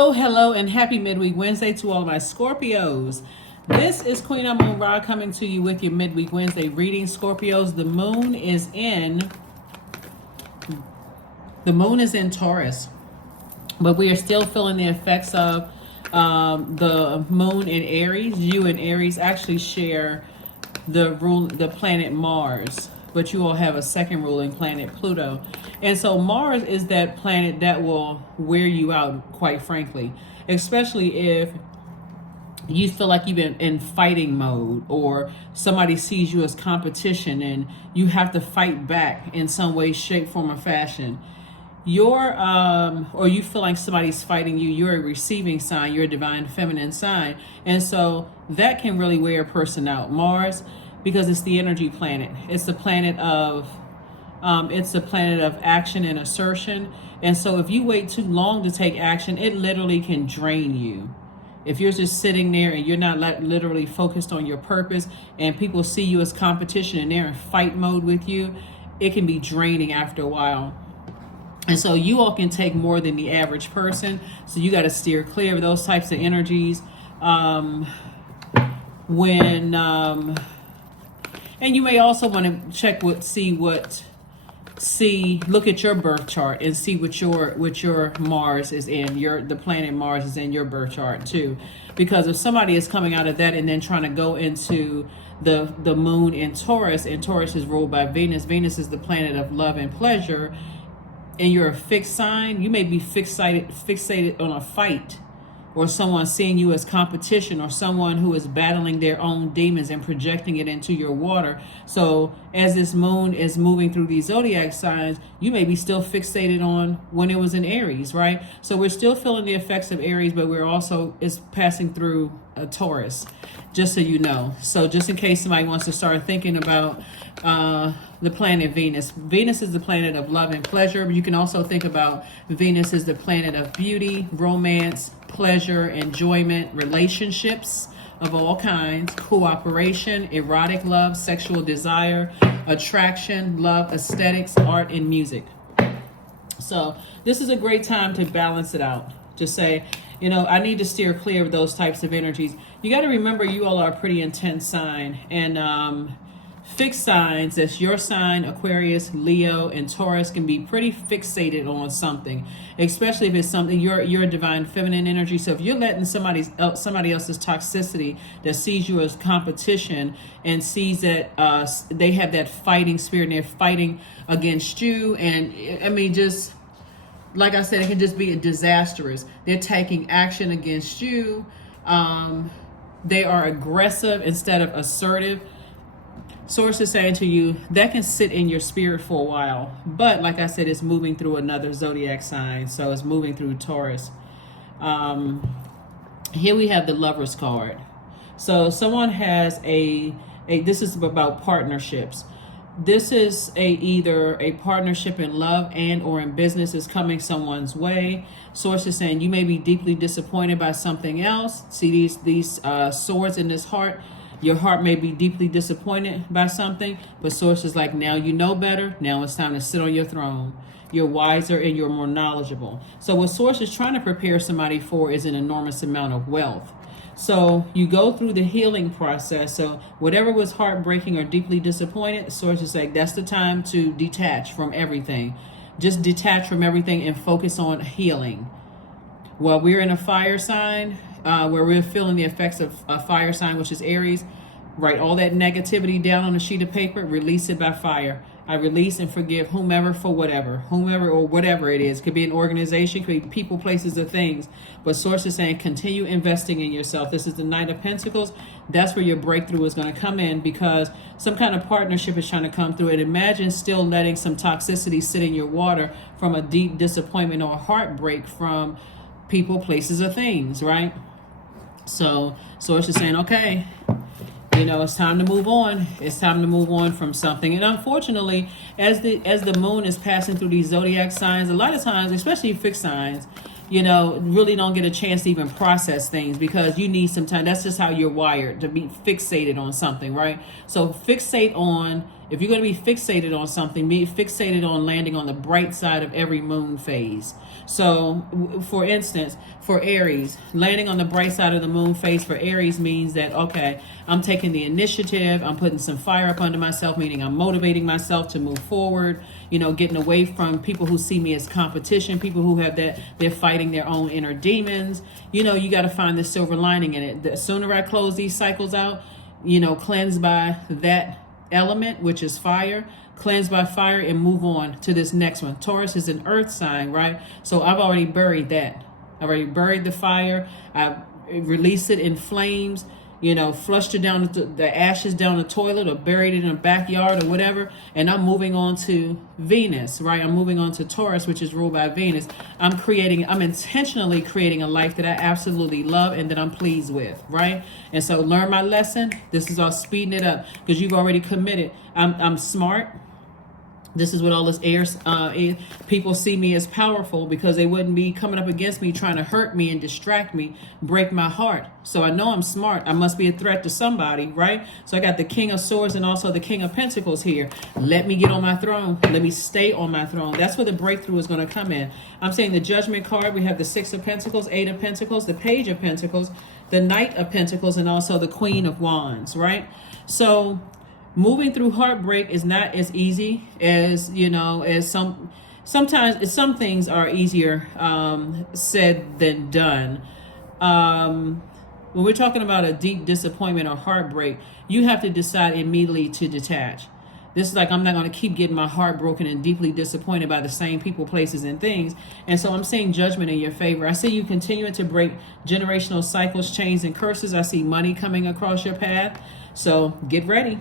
Hello, and happy midweek Wednesday to all of my Scorpios. This is Queen Amun Ra coming to you with your midweek Wednesday reading. Scorpios, the moon is in Taurus, but we are still feeling the effects of the moon in Aries. You and Aries actually share the planet Mars, but you all have a second ruling planet, Pluto. And so Mars is that planet that will wear you out, quite frankly, especially if you feel like you've been in fighting mode, or somebody sees you as competition and you have to fight back in some way, shape, form, or fashion. Or you feel like somebody's fighting you, you're a receiving sign, you're a divine feminine sign. And so that can really wear a person out. Mars, because it's the energy planet. It's the planet of action and assertion. And so if you wait too long to take action, it literally can drain you. If you're just sitting there and you're not literally focused on your purpose, and people see you as competition and they're in fight mode with you, it can be draining after a while. And so you all can take more than the average person. So you got to steer clear of those types of energies. And you may also want to check look at your birth chart and see what your Mars is in. The planet Mars is in your birth chart too. Because if somebody is coming out of that and then trying to go into the moon in Taurus, and Taurus is ruled by Venus. Venus is the planet of love and pleasure. And you're a fixed sign, you may be fixated on a fight, or someone seeing you as competition, or someone who is battling their own demons and projecting it into your water. So as this moon is moving through these zodiac signs, you may be still fixated on when it was in Aries, right? So we're still feeling the effects of Aries, but we're also passing through a Taurus, just so you know. So just in case somebody wants to start thinking about the planet Venus. Venus is the planet of love and pleasure, but you can also think about Venus as the planet of beauty, romance, pleasure, enjoyment, relationships of all kinds, cooperation, erotic love, sexual desire, attraction, love, aesthetics, art, and music. So this is a great time to balance it out. Just say, I need to steer clear of those types of energies. You got to remember, you all are a pretty intense sign, and fixed signs, that's your sign, Aquarius, Leo, and Taurus, can be pretty fixated on something, especially if it's something you're a divine feminine energy. So if you're letting somebody else's toxicity that sees you as competition and sees that they have that fighting spirit and they're fighting against you, and just like I said, it can just be disastrous. They're taking action against you. They are aggressive instead of assertive. Source is saying to you, that can sit in your spirit for a while. But like I said, it's moving through another zodiac sign. So it's moving through Taurus. Here we have the Lover's card. So someone has this is about partnerships. This is either a partnership in love and or in business is coming someone's way. Source is saying you may be deeply disappointed by something else. See these swords in this heart. Your heart may be deeply disappointed by something, but Source is like, now you know better. Now it's time to sit on your throne. You're wiser and you're more knowledgeable. So what Source is trying to prepare somebody for is an enormous amount of wealth. So you go through the healing process. So whatever was heartbreaking or deeply disappointed, Source is like, that's the time to detach from everything. Just detach from everything and focus on healing. Well, we're in a fire sign, where we're feeling the effects of a fire sign, which is Aries. Write all that negativity down on a sheet of paper, release it by fire. I release and forgive whomever for whatever it is. Could be an organization, could be people, places, or things. But Source is saying continue investing in yourself. This is the Knight of Pentacles. That's where your breakthrough is going to come in, because some kind of partnership is trying to come through. And imagine still letting some toxicity sit in your water from a deep disappointment or heartbreak from people, places, or things, right? So Source is saying, okay, it's time to move on. It's time to move on from something. And unfortunately, as the moon is passing through these zodiac signs, a lot of times, especially fixed signs, really don't get a chance to even process things, because you need some time. That's just how you're wired, to be fixated on something, right? So fixate on If you're going to be fixated on something, be fixated on landing on the bright side of every moon phase. So, for instance, for Aries, landing on the bright side of the moon phase for Aries means that, okay, I'm taking the initiative, I'm putting some fire up under myself, meaning I'm motivating myself to move forward, you know, getting away from people who see me as competition, people who have that, they're fighting their own inner demons. You know, you got to find the silver lining in it. The sooner I close these cycles out, you know, cleanse by that element, which is fire, cleanse by fire, and move on to this next one. Taurus is an earth sign, right? So I've already buried that. I already buried the fire. I released it in flames, you know, flushed it down the ashes down the toilet, or buried it in a backyard or whatever. And I'm moving on to Venus, right? I'm moving on to Taurus, which is ruled by Venus. I'm intentionally creating a life that I absolutely love and that I'm pleased with, right? And so learn my lesson. This is all speeding it up because you've already committed. I'm smart. This is what all this people see me as powerful, because they wouldn't be coming up against me trying to hurt me and distract me, break my heart. So I know I'm smart. I must be a threat to somebody, right? So I got the King of Swords and also the King of Pentacles here. Let me get on my throne. Let me stay on my throne. That's where the breakthrough is going to come in. I'm saying the Judgment card. We have the Six of Pentacles, Eight of Pentacles, the Page of Pentacles, the Knight of Pentacles, and also the Queen of Wands, right? So moving through heartbreak is not as easy as, you know, as sometimes some things are easier said than done. When we're talking about a deep disappointment or heartbreak, you have to decide immediately to detach. This is like, I'm not going to keep getting my heart broken and deeply disappointed by the same people, places, and things. And so I'm seeing judgment in your favor. I see you continuing to break generational cycles, chains, and curses. I see money coming across your path. So get ready.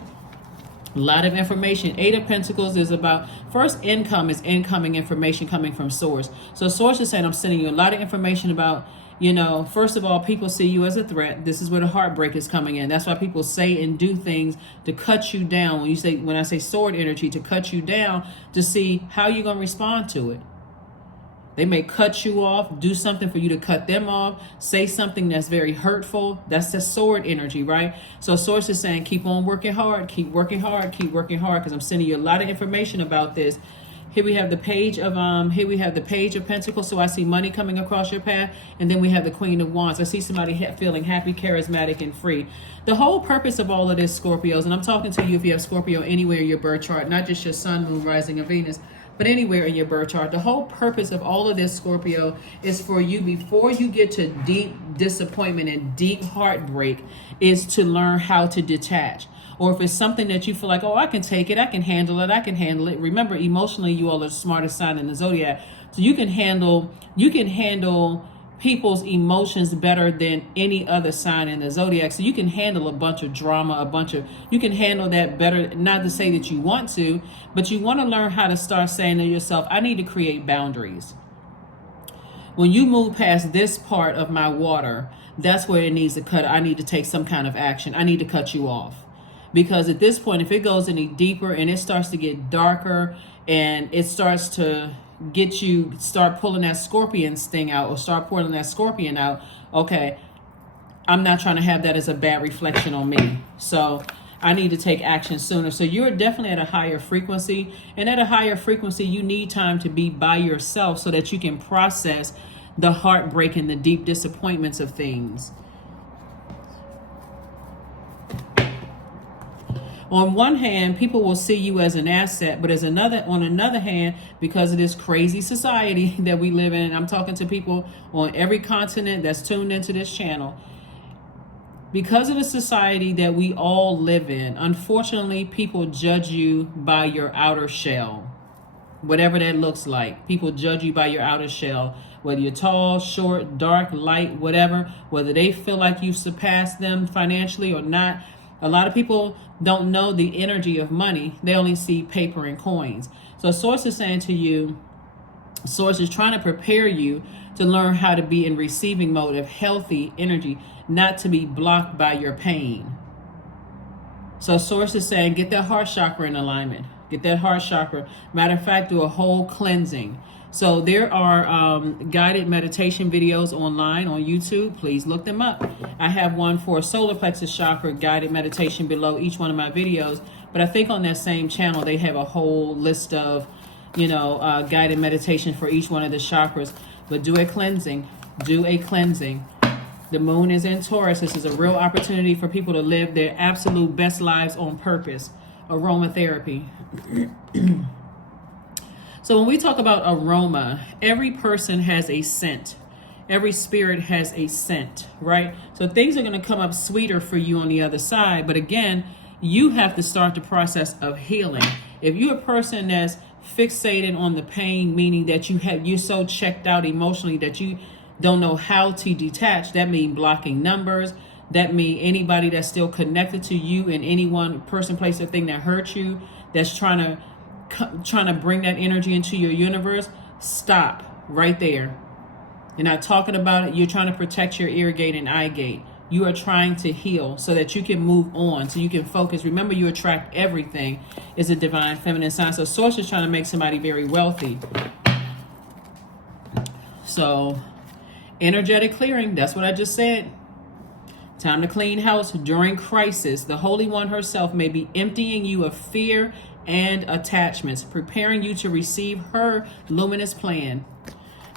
A lot of information. Eight of Pentacles is about, first, income is incoming information coming from source. So source is saying, I'm sending you a lot of information about, you know, first of all, people see you as a threat. This is where the heartbreak is coming in. That's why people say and do things to cut you down. When I say sword energy, to cut you down, to see how you're going to respond to it. They may cut you off, do something for you to cut them off, say something that's very hurtful. That's the sword energy, right? So source is saying, keep on working hard, keep working hard, keep working hard, because I'm sending you a lot of information about this. Here we have the Page of Pentacles. So I see money coming across your path. And then we have the Queen of Wands. I see somebody feeling happy, charismatic, and free. The whole purpose of all of this, Scorpios, and I'm talking to you if you have Scorpio anywhere in your birth chart, not just your sun, moon, rising, and Venus, but anywhere in your birth chart. The whole purpose of all of this, Scorpio, is for you, before you get to deep disappointment and deep heartbreak, is to learn how to detach. Or if it's something that you feel like, oh, I can take it, I can handle it. Remember, emotionally, you all are the smartest sign in the Zodiac. So you can handle people's emotions better than any other sign in the Zodiac. So you can handle a bunch of drama, you can handle that better. Not to say that you want to, but you want to learn how to start saying to yourself, I need to create boundaries. When you move past this part of my water, that's where it needs to cut. I need to take some kind of action. I need to cut you off. Because at this point, if it goes any deeper and it starts to get darker and it starts to get you, start pulling that scorpion sting out, or start pulling that scorpion out, okay, I'm not trying to have that as a bad reflection on me. So I need to take action sooner. So you're definitely at a higher frequency. And at a higher frequency, you need time to be by yourself so that you can process the heartbreak and the deep disappointments of things. On one hand, people will see you as an asset, but on another hand, because of this crazy society that we live in, I'm talking to people on every continent that's tuned into this channel. Because of the society that we all live in, unfortunately, people judge you by your outer shell. Whatever that looks like. People judge you by your outer shell. Whether you're tall, short, dark, light, whatever. Whether they feel like you've surpassed them financially or not. A lot of people don't know the energy of money. They only see paper and coins. So Source is saying to you, Source is trying to prepare you to learn how to be in receiving mode of healthy energy, not to be blocked by your pain. So Source is saying, get that heart chakra in alignment. Get that heart chakra. Matter of fact, do a whole cleansing. So there are guided meditation videos online on YouTube. Please look them up. I have one for solar plexus chakra guided meditation below each one of my videos, But I think on that same channel, they have a whole list of, guided meditation for each one of the chakras. But do a cleansing. Do a cleansing. The moon is in Taurus. This is a real opportunity for people to live their absolute best lives on purpose. Aromatherapy. So when we talk about aroma, every person has a scent. Every spirit has a scent, right? So things are going to come up sweeter for you on the other side. But again, you have to start the process of healing. If you're a person that's fixated on the pain, meaning that you're so checked out emotionally that you don't know how to detach, that means blocking numbers. That means anybody that's still connected to you and any one person, place, or thing that hurt you, that's trying to bring that energy into your universe, stop right there. You're not talking about it. You're trying to protect your ear gate and eye gate. You are trying to heal so that you can move on, so you can focus. Remember, you attract everything. Is a divine feminine sign. So Source is trying to make somebody very wealthy. So energetic clearing, that's what I just said. Time to clean house during crisis. The Holy One herself may be emptying you of fear and attachments, preparing you to receive her luminous plan.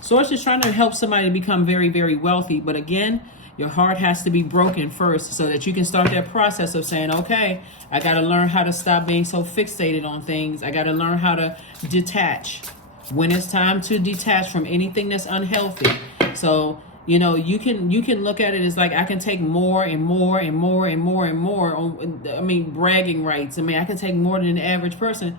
Source is trying to help somebody to become very, very wealthy. But again, your heart has to be broken first so that you can start that process of saying, okay, I got to learn how to stop being so fixated on things. I got to learn how to detach when it's time to detach from anything that's unhealthy. So, you can look at it as like, I can take more and more and more and more and more. Bragging rights. I can take more than the average person.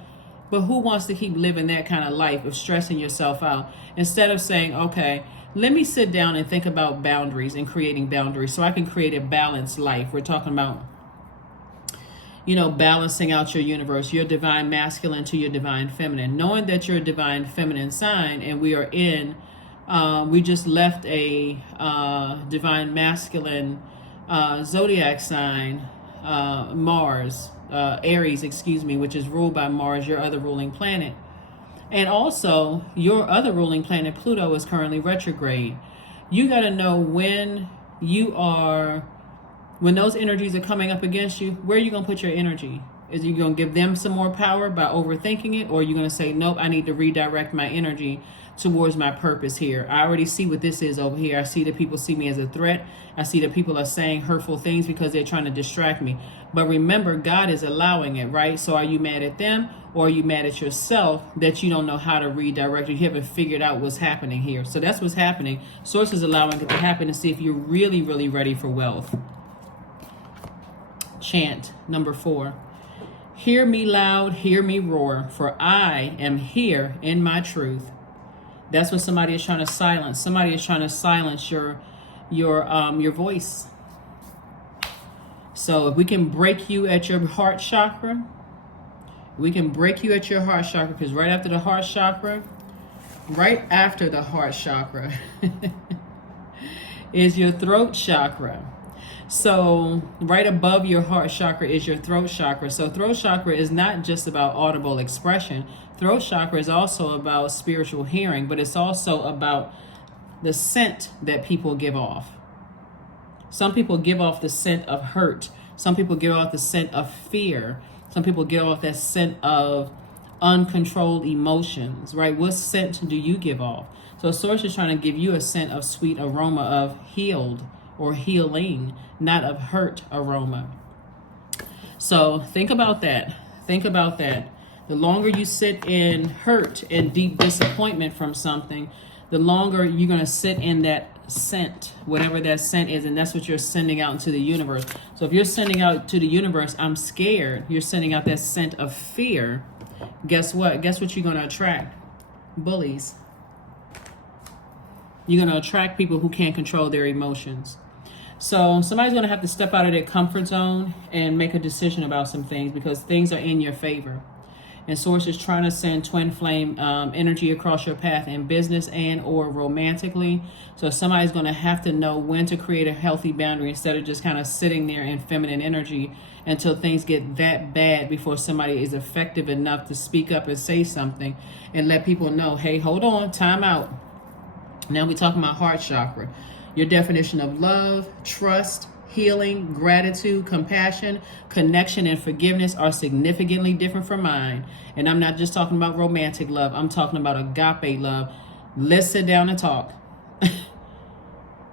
But who wants to keep living that kind of life of stressing yourself out? Instead of saying, okay, let me sit down and think about boundaries and creating boundaries so I can create a balanced life. We're talking about, balancing out your universe, your divine masculine to your divine feminine. Knowing that you're a divine feminine sign, and we are we just left a divine masculine Zodiac sign, Mars, Aries, which is ruled by Mars, your other ruling planet. And also, your other ruling planet, Pluto, is currently retrograde. You got to know when those energies are coming up against you, where are you going to put your energy? Is you going to give them some more power by overthinking it? Or are you going to say, nope, I need to redirect my energy towards my purpose here? I already see what this is over here. I see that people see me as a threat. I see that people are saying hurtful things because they're trying to distract me. But remember, God is allowing it, right? So are you mad at them, or are you mad at yourself that you don't know how to redirect? You haven't figured out what's happening here. So that's what's happening. Source is allowing it to happen to see if you're really, really ready for wealth. Chant number 4. Hear me loud, hear me roar, for I am here in my truth. That's what somebody is trying to silence. Somebody is trying to silence your voice. So if we can break you at your heart chakra, because right after the heart chakra is your throat chakra. So right above your heart chakra is your throat chakra. So throat chakra is not just about audible expression. Throat chakra is also about spiritual hearing, but it's also about the scent that people give off. Some people give off the scent of hurt. Some people give off the scent of fear. Some people give off that scent of uncontrolled emotions, right? What scent do you give off? So Source is trying to give you a scent of sweet aroma of healed or healing, not of hurt aroma. So think about that. The longer you sit in hurt and deep disappointment from something, the longer you're going to sit in that scent, whatever that scent is, and that's what you're sending out into the universe. So if you're sending out to the universe, I'm scared, you're sending out that scent of fear. Guess what you're going to attract? Bullies. You're going to attract people who can't control their emotions. So somebody's going to have to step out of their comfort zone and make a decision about some things, because things are in your favor. And Source is trying to send twin flame energy across your path in business and or romantically. So somebody's going to have to know when to create a healthy boundary instead of just kind of sitting there in feminine energy until things get that bad before somebody is effective enough to speak up and say something and let people know, hey, hold on, time out. Now we're talking about heart chakra. Your definition of love, trust, healing, gratitude, compassion, connection, and forgiveness are significantly different from mine. And I'm not just talking about romantic love. I'm talking about agape love. Let's sit down and talk.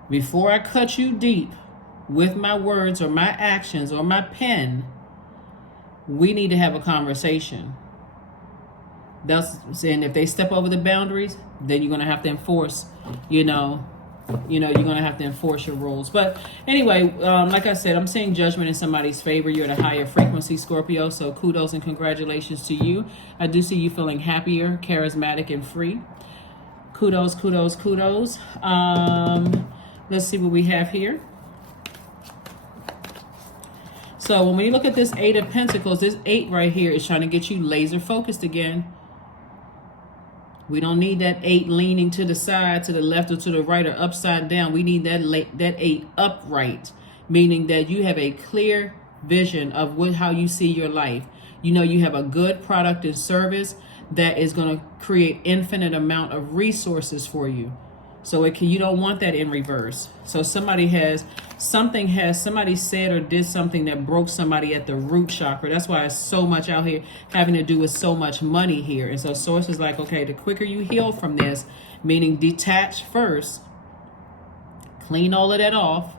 Before I cut you deep with my words or my actions or my pen, we need to have a conversation. And if they step over the boundaries, then you're going to have to enforce, you're going to have to enforce your rules. But anyway, like I said, I'm seeing judgment in somebody's favor. You're at a higher frequency, Scorpio. So kudos and congratulations to you. I do see you feeling happier, charismatic, and free. Kudos, kudos, kudos. Let's see what we have here. So when we look at this 8 of Pentacles, this 8 right here is trying to get you laser focused again. We don't need that 8 leaning to the side, to the left, or to the right, or upside down. We need that 8 upright, meaning that you have a clear vision of how you see your life. You have a good product and service that is going to create infinite amount of resources for you. So you don't want that in reverse. So somebody said or did something that broke somebody at the root chakra. That's why it's so much out here having to do with so much money here. And so Source is like, okay, the quicker you heal from this, meaning detach first, clean all of that off,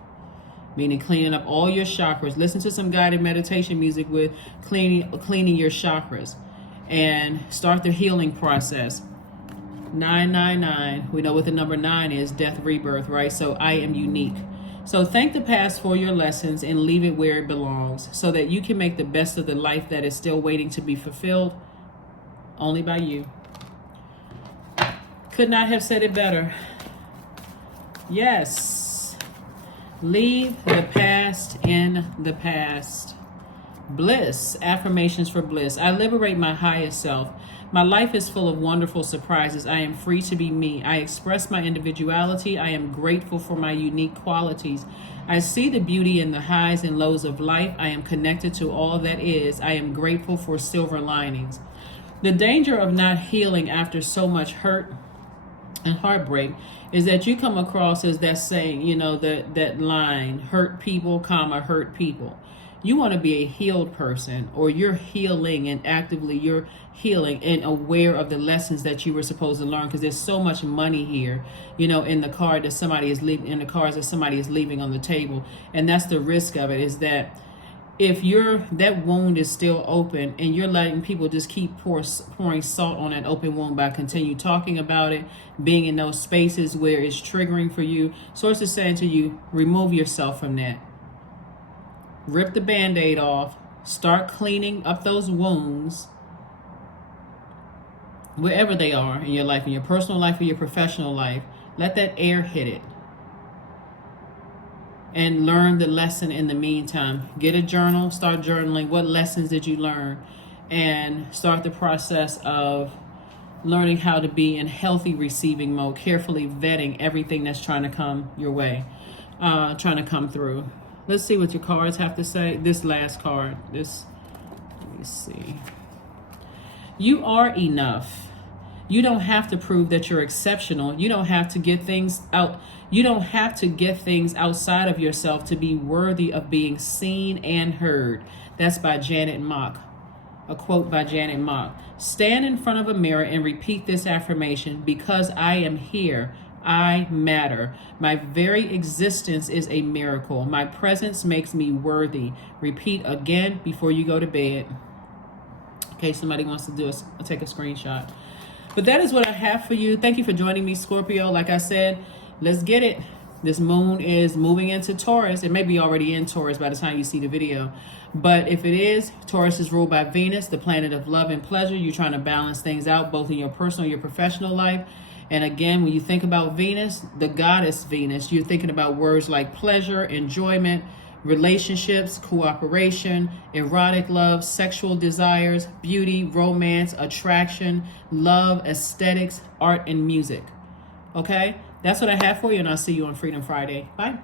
meaning cleaning up all your chakras. Listen to some guided meditation music with cleaning your chakras, and start the healing process. 999, we know what the number 9 is, death, rebirth, right? So I am unique. So thank the past for your lessons and leave it where it belongs, so that you can make the best of the life that is still waiting to be fulfilled only by you. Could not have said it better. Yes. Leave the past in the past. Bliss. Affirmations for bliss. I liberate my highest self. My life is full of wonderful surprises. I am free to be me. I express my individuality. I am grateful for my unique qualities. I see the beauty in the highs and lows of life. I am connected to all that is. I am grateful for silver linings. The danger of not healing after so much hurt and heartbreak is that you come across as that saying, that line, hurt people, hurt people. You want to be a healed person, or you're healing and actively you're healing and aware of the lessons that you were supposed to learn, because there's so much money here, in the card that somebody is leaving, in the cards that somebody is leaving on the table. And that's the risk of it, is that if that wound is still open and you're letting people just keep pouring salt on that open wound by continue talking about it, being in those spaces where it's triggering for you, Source is saying to you, remove yourself from that. Rip the Band-Aid off. Start cleaning up those wounds wherever they are in your life, in your personal life or your professional life. Let that air hit it. And learn the lesson in the meantime. Get a journal. Start journaling. What lessons did you learn? And start the process of learning how to be in healthy receiving mode. Carefully vetting everything that's trying to come your way. Trying to come through. Let's see what your cards have to say. This last card. Let me see. You are enough. You don't have to prove that you're exceptional. You don't have to get things out. You don't have to get things outside of yourself to be worthy of being seen and heard. That's by Janet Mock. A quote by Janet Mock. Stand in front of a mirror and repeat this affirmation. Because I am here, I matter. My very existence is a miracle. My presence makes me worthy. Repeat again before you go to bed. In case somebody wants to take a screenshot. But that is what I have for you. Thank you for joining me, Scorpio. Like I said, let's get it. This moon is moving into Taurus. It may be already in Taurus by the time you see the video. But if it is, Taurus is ruled by Venus, the planet of love and pleasure. You're trying to balance things out both in your personal and your professional life. And again, when you think about Venus, the goddess Venus, you're thinking about words like pleasure, enjoyment, relationships, cooperation, erotic love, sexual desires, beauty, romance, attraction, love, aesthetics, art, and music. Okay? That's what I have for you, and I'll see you on Freedom Friday. Bye.